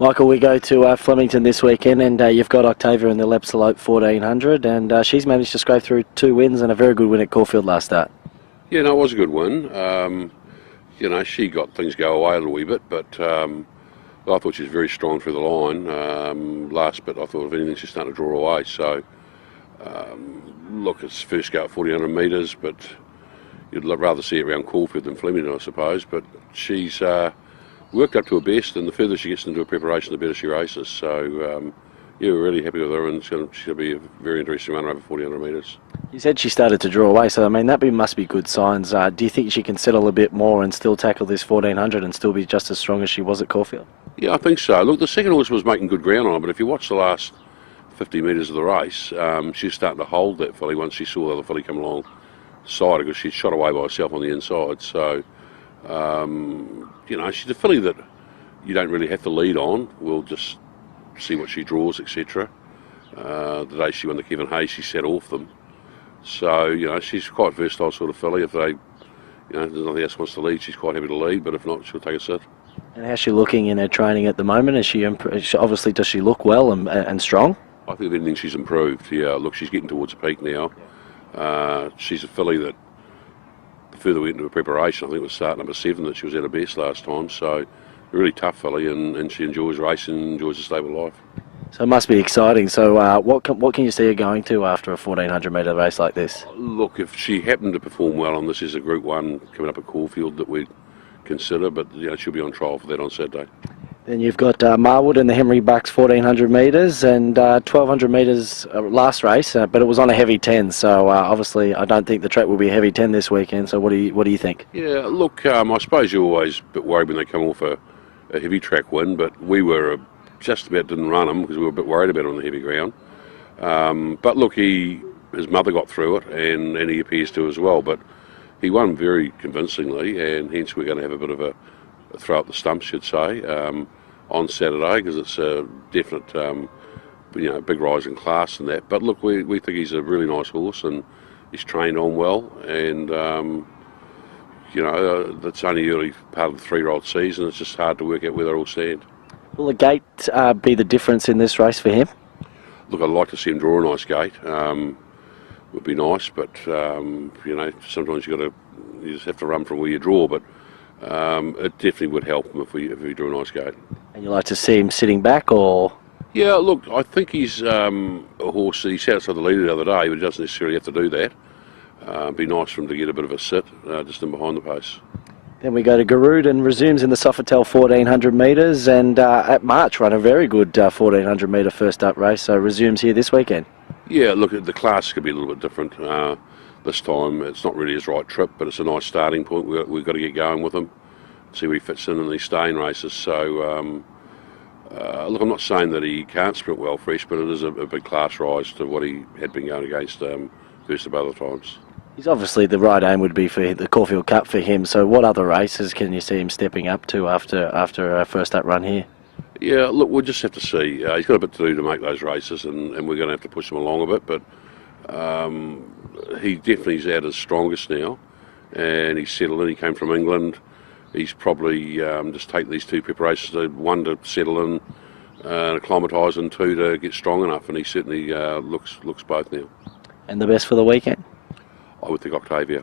Michael, we go to Flemington this weekend, and you've got Octavia in the Lepsalope 1400, and she's managed to scrape through 2 wins and a very good win at Caulfield last start. Yeah, no, it was a good win. She got things go away a little wee bit, but I thought she was very strong through the line. Last bit, I thought if anything, she's starting to draw away. So, look, it's first go at 1400 metres, but you'd rather see it around Caulfield than Flemington, I suppose. But she's worked up to her best, and the further she gets into her preparation, the better she races. So, yeah, we're really happy with her, and she's going to be a very interesting runner over 1400 metres. You said she started to draw away, so I mean that must be good signs. Do you think she can settle a bit more and still tackle this 1400 and still be just as strong as she was at Caulfield? Yeah, I think so. Look, the second horse was making good ground on her, but if you watch the last 50 metres of the race, she was starting to hold that filly once she saw the other filly come along side, because she shot away by herself on the inside. So, she's a filly that you don't really have to lead on. We'll just see what she draws, etc. The day she won the Kevin Hayes, she set off them. So, she's quite versatile sort of filly. If they, there's nothing else wants to lead, she's quite happy to lead, but if not, she'll take a sit. And how's she looking in her training at the moment? Obviously, does she look well and strong? I think if anything, she's improved. Yeah, look, she's getting towards a peak now. She's a filly that, the further we went into her preparation, I think it was start number 7 that she was at her best last time. So, a really tough filly, and she enjoys racing and enjoys a stable life. So it must be exciting. So what can you see her going to after a 1400 metre race like this? Look, if she happened to perform well on this, is a Group 1 coming up at Caulfield that we'd consider, but she'll be on trial for that on Saturday. Then you've got Marwood and the Henry Bucks 1400 metres and 1200 metres last race, but it was on a heavy 10. So obviously, I don't think the track will be a heavy 10 this weekend. So what do you think? Yeah, look, I suppose you're always a bit worried when they come off a heavy track win, but we were just about didn't run him because we were a bit worried about it on the heavy ground. But look, his mother got through it, and he appears to as well. But he won very convincingly, and hence we're going to have a bit of a throw up the stumps, should say, on Saturday, because it's a definite, big rise in class and that. But look, we think he's a really nice horse, and he's trained on well, and that's only early part of the 3-year-old season. It's just hard to work out where they all stand. Will the gate be the difference in this race for him? Look, I'd like to see him draw a nice gate. Would be nice, but sometimes you just have to run from where you draw. But it definitely would help him if we drew a nice gate. And you like to see him sitting back, or? Yeah, look, I think he's a horse. He sat outside the leader the other day, but he doesn't necessarily have to do that. It'd be nice for him to get a bit of a sit just in behind the pace. Then we go to Garood and resumes in the Sofitel 1400 metres, and at March run a very good 1400 metre first up race, so resumes here this weekend. Yeah, look, the class could be a little bit different this time. It's not really his right trip, but it's a nice starting point. We've got to get going with him, see where he fits in these staying races. So, look, I'm not saying that he can't sprint well fresh, but it is a big class rise to what he had been going against first of other times. He's obviously, the right aim would be for the Caulfield Cup for him, so what other races can you see him stepping up to after a first up run here? Yeah, look, we'll just have to see. He's got a bit to do to make those races, and we're going to have to push him along a bit, but he definitely is at his strongest now, and he's settled in. He came from England. He's probably just take these 2 preparations, 1 to settle in, acclimatise, and 2 to get strong enough, and he certainly looks both now. And the best for the weekend? I would think Octavia.